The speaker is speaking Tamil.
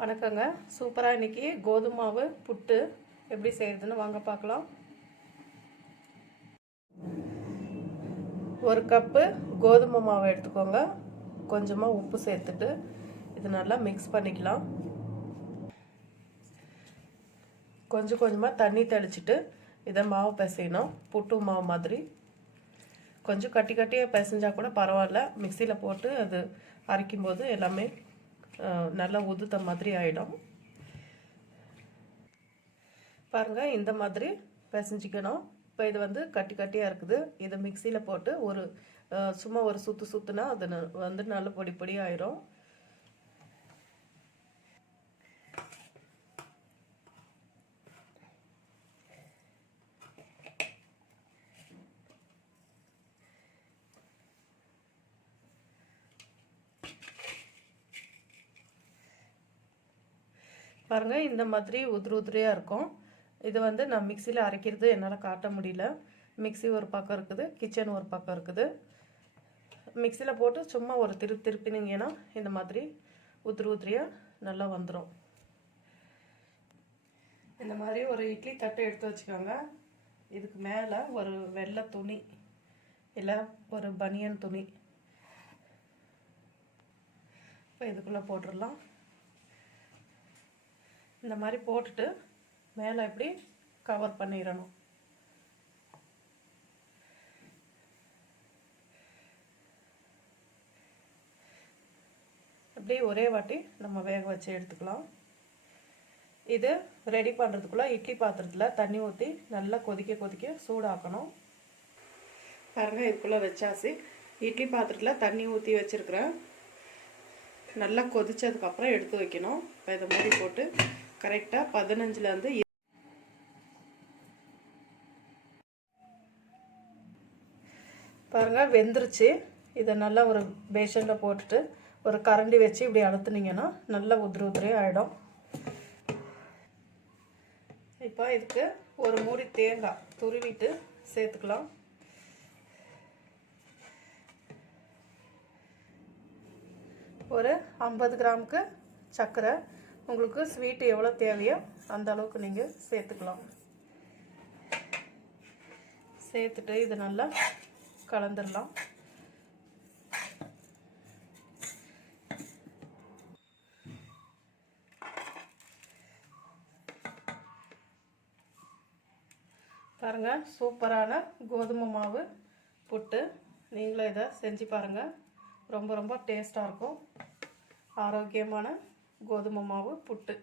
வணக்கங்க. சூப்பராக இன்றைக்கி கோதுமை மாவு புட்டு எப்படி செய்கிறதுன்னு வாங்க பார்க்கலாம். 1 கப்பு கோதுமை மாவு எடுத்துக்கோங்க. கொஞ்சமாக உப்பு சேர்த்துட்டு இது நல்லா மிக்ஸ் பண்ணிக்கலாம். கொஞ்சம் கொஞ்சமாக தண்ணி தெளிச்சிட்டு இதை மாவு பிசையணும். புட்டு மாவு மாதிரி கொஞ்சம் கட்டி கட்டியாக பிசைஞ்சால் கூட பரவாயில்ல. மிக்சியில் போட்டு அது அரைக்கும்போது எல்லாமே நல்லா உதுத்த மாதிரி ஆகிடும். பாருங்கள், இந்த மாதிரி பிசைஞ்சிக்கணும். இப்போ இது வந்து கட்டி கட்டியாக இருக்குது. இதை மிக்சியில் போட்டு சும்மா ஒரு சுற்றுனா அது வந்து நல்ல பொடி பொடி ஆயிரும். பாருங்கள், இந்த மாதிரி உதிரியாக இருக்கும். இது வந்து நான் மிக்சியில் அரைக்கிறது என்னால் காட்ட முடியல. மிக்சி ஒரு பக்கம் இருக்குது, கிச்சன் ஒரு பக்கம் இருக்குது. மிக்சியில் போட்டு சும்மா ஒரு திருப்பினீங்கன்னா இந்த மாதிரி உதிரியாக நல்லா வந்துடும். இந்த மாதிரி ஒரு இட்லி தட்டை எடுத்து வச்சுக்கோங்க. இதுக்கு மேலே ஒரு வெள்ளை துணி இல்லை ஒரு பனியன் துணி இப்போ இதுக்குள்ளே போட்டுடலாம். இந்த மாதிரி போட்டுட்டு மேலே இப்படி கவர் பண்ணிடணும். அப்படியே ஒரே வாட்டி நம்ம வேக வச்சு எடுத்துக்கலாம். இது ரெடி பண்ணுறதுக்குள்ளே இட்லி பாத்திரத்தில் தண்ணி ஊற்றி நல்லா கொதிக்க சூடாக்கணும். பாருங்கள், இதுக்குள்ளே வச்சாச்சு. இட்லி பாத்திரத்தில் தண்ணி ஊற்றி வச்சுருக்கிறேன். நல்லா கொதிச்சதுக்கப்புறம் எடுத்து வைக்கணும். இப்போ இதை மூடி போட்டு கரெக்டாக 15லேருந்து பாருங்கள் வெந்துருச்சு. இதை நல்லா ஒரு பேஷனில் போட்டுட்டு ஒரு கரண்டி வச்சு இப்படி அழுத்துனீங்கன்னா நல்லா உதிரி ஆகிடும். இப்போ இதுக்கு ஒரு மூடி தேங்காய் துருவிட்டு சேர்த்துக்கலாம். ஒரு 50 கிராமுக்கு சர்க்கரை, உங்களுக்கு ஸ்வீட்டு எவ்வளோ தேவையோ அந்த அளவுக்கு நீங்கள் சேர்த்துக்கலாம். சேர்த்துட்டு இது நல்லா கலந்துடலாம். பாருங்கள், சூப்பரான கோதுமை மாவு புட்டு. நீங்களும் இதை செஞ்சு பாருங்கள். ரொம்ப டேஸ்ட்டாக இருக்கும். ஆரோக்கியமான கோதுமை மாவு புட்டு.